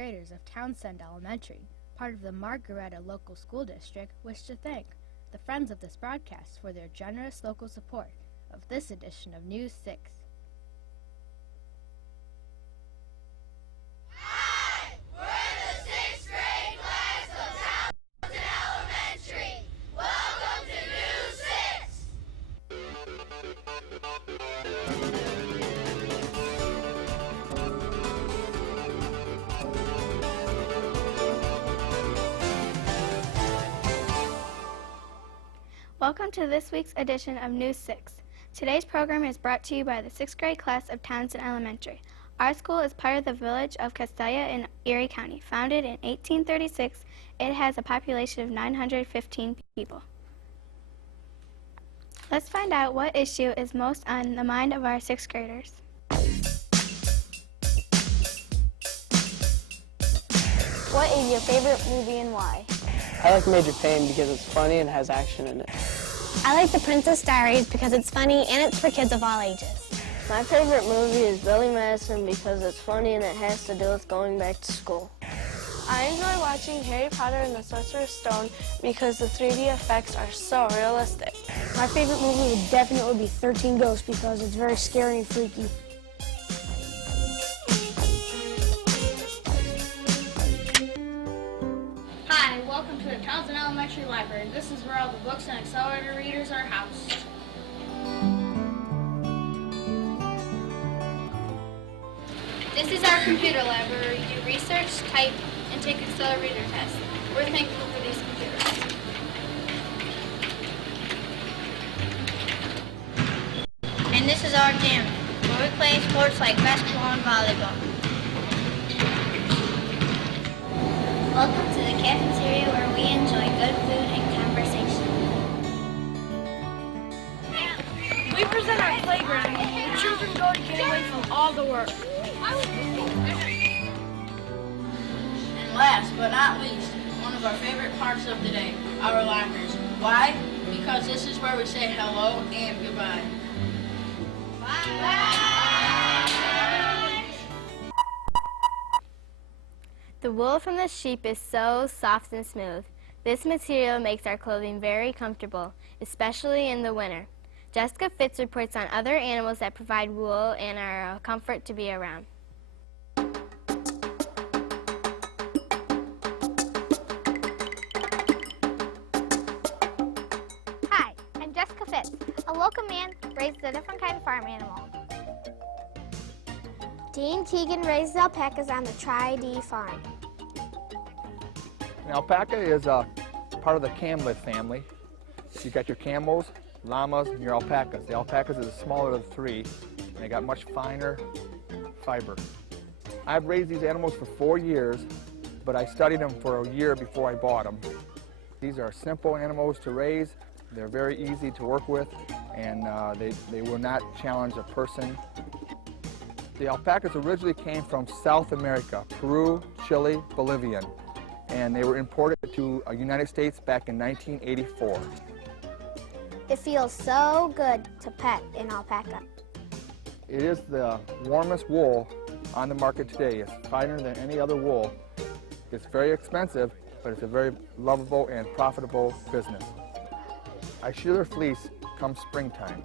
graders of Townsend Elementary, part of the Margaretta Local School District, wish to thank the friends of this broadcast for their generous local support of this edition of News 6. Hi! We're the 6th grade class of Townsend Elementary. Welcome to News 6. Welcome to this week's edition of News 6. Today's program is brought to you by the 6th grade class of Townsend Elementary. Our school is part of the village of Castella in Erie County. Founded in 1836, it has a population of 915 people. Let's find out what issue is most on the mind of our 6th graders. What is your favorite movie and why? I like Major Payne because it's funny and has action in it. I like The Princess Diaries because it's funny and it's for kids of all ages. My favorite movie is Billy Madison because it's funny and it has to do with going back to school. I enjoy watching Harry Potter and the Sorcerer's Stone because the 3D effects are so realistic. My favorite movie would definitely be 13 Ghosts because it's very scary and freaky. Hi, welcome to the Townsend Elementary Library. This is where all the books and accelerator readers are housed. This is our computer lab where we do research, type, and take accelerator tests. We're thankful for these computers. And this is our gym, where we play sports like basketball and volleyball. Welcome to the cafeteria where we enjoy good food and conversation. We present our playground. The children go to get away from all the work. And last but not least, one of our favorite parts of the day, our lockers. Why? Because this is where we say hello and goodbye. Bye. The wool from the sheep is so soft and smooth. This material makes our clothing very comfortable, especially in the winter. Jessica Fitz reports on other animals that provide wool and are a comfort to be around. Hi, I'm Jessica Fitz. A local man raises a different kind of farm animal. Dean Keegan raises alpacas on the Tri-D farm. An alpaca is part of the camelid family. You got your camels, llamas, and your alpacas. The alpacas are the smaller of the three, and they got much finer fiber. I've raised these animals for 4 years, but I studied them for a year before I bought them. These are simple animals to raise. They're very easy to work with, and they will not challenge a person. The alpacas originally came from South America, Peru, Chile, Bolivia, and they were imported to the United States back in 1984. It feels so good to pet an alpaca. It is the warmest wool on the market today. It's finer than any other wool. It's very expensive, but it's a very lovable and profitable business. I shear their fleece come springtime.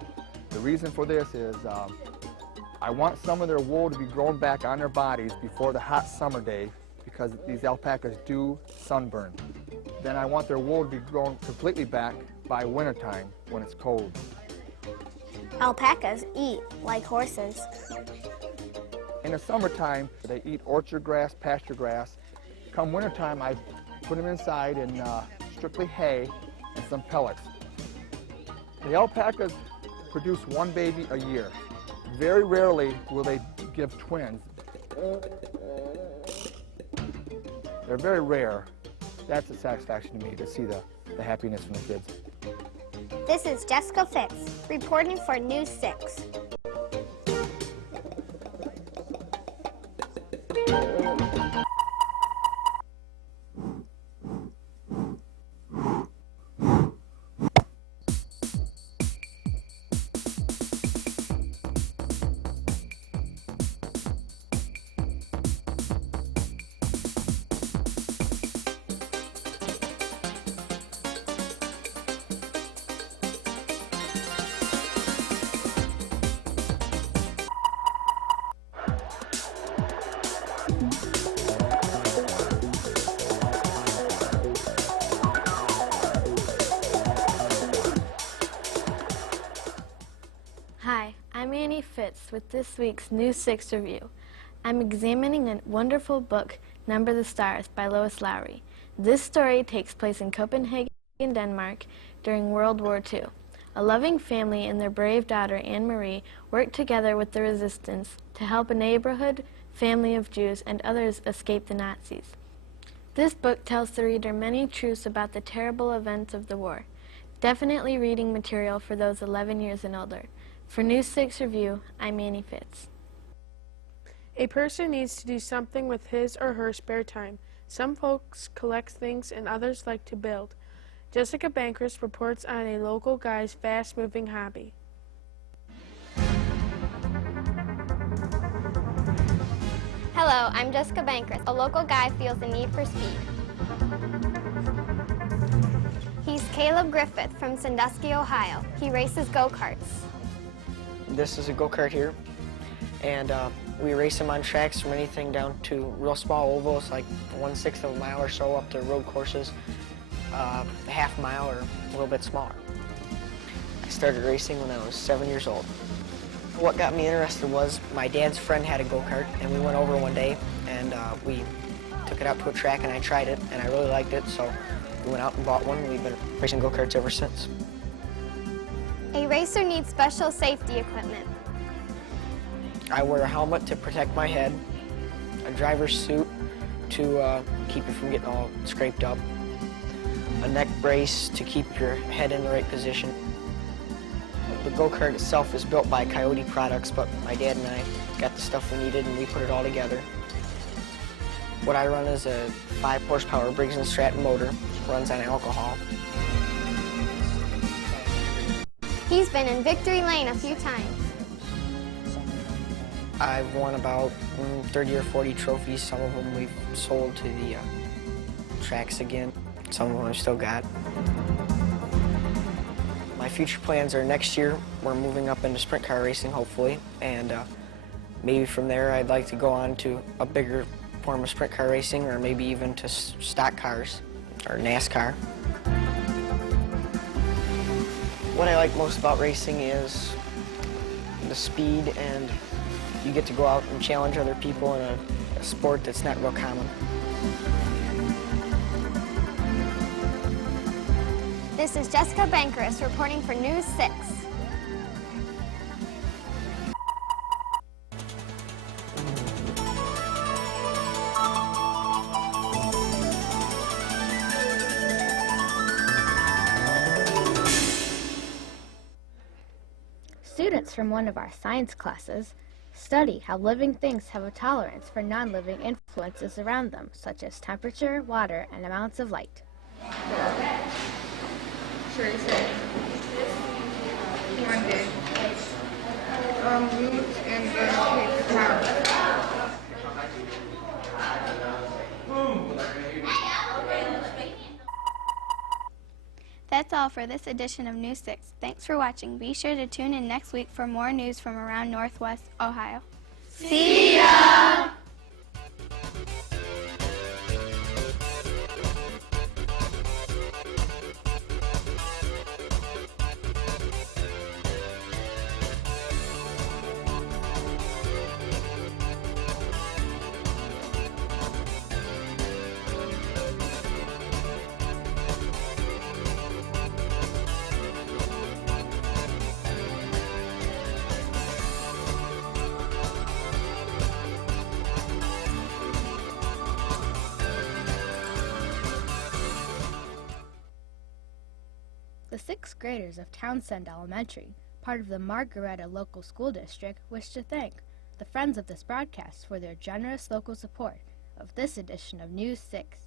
The reason for this is I want some of their wool to be grown back on their bodies before the hot summer day because these alpacas do sunburn. Then I want their wool to be grown completely back by wintertime when it's cold. Alpacas eat like horses. In the summertime, they eat orchard grass, pasture grass. Come wintertime, I put them inside in strictly hay and some pellets. The alpacas produce one baby a year. Very rarely will they give twins. They're very rare. That's a satisfaction to me to see the happiness from the kids. This is Jessica Fitz, reporting for News 6. Hi, I'm Annie Fitz with this week's News 6 review. I'm examining a wonderful book, Number the Stars, by Lois Lowry. This story takes place in Copenhagen, Denmark, during World War II. A loving family and their brave daughter, Anne-Marie, worked together with the resistance to help a neighborhood family of Jews and others escape the Nazis. This book tells the reader many truths about the terrible events of the war. Definitely reading material for those 11 years and older. For News 6 Review, I'm Annie Fitz. A person needs to do something with his or her spare time. Some folks collect things and others like to build. Jessica Bankress reports on a local guy's fast-moving hobby. Hello, I'm Jessica Bankress. A local guy feels the need for speed. He's Caleb Griffith from Sandusky, Ohio. He races go-karts. This is a go-kart here, and we race them on tracks from anything down to real small ovals, like 1/6 of a mile or so, up to road courses, half mile or a little bit smaller. I started racing when I was 7 years old. What got me interested was my dad's friend had a go-kart, and we went over one day, and we took it out to a track, and I tried it, and I really liked it, so we went out and bought one, and we've been racing go-karts ever since. A racer needs special safety equipment. I wear a helmet to protect my head, a driver's suit to keep you from getting all scraped up, a neck brace to keep your head in the right position. The go-kart itself is built by Coyote Products, but my dad and I got the stuff we needed and we put it all together. What I run is a 5-horsepower Briggs & Stratton motor, runs on alcohol. He's been in victory lane a few times. I've won about 30 or 40 trophies. Some of them we've sold to the tracks again. Some of them I've still got. My future plans are next year, we're moving up into sprint car racing, hopefully, and maybe from there I'd like to go on to a bigger form of sprint car racing, or maybe even to stock cars, or NASCAR. What I like most about racing is the speed, and you get to go out and challenge other people in a sport that's not real common. This is Jessica Bankress reporting for News 6. Students from one of our science classes study how living things have a tolerance for non-living influences around them, such as temperature, water, and amounts of light. Roots and the paper towel. That's all for this edition of News 6. Thanks for watching. Be sure to tune in next week for more news from around Northwest Ohio. See ya! The 6th graders of Townsend Elementary, part of the Margaretta local school district, wish to thank the friends of this broadcast for their generous local support of this edition of News 6.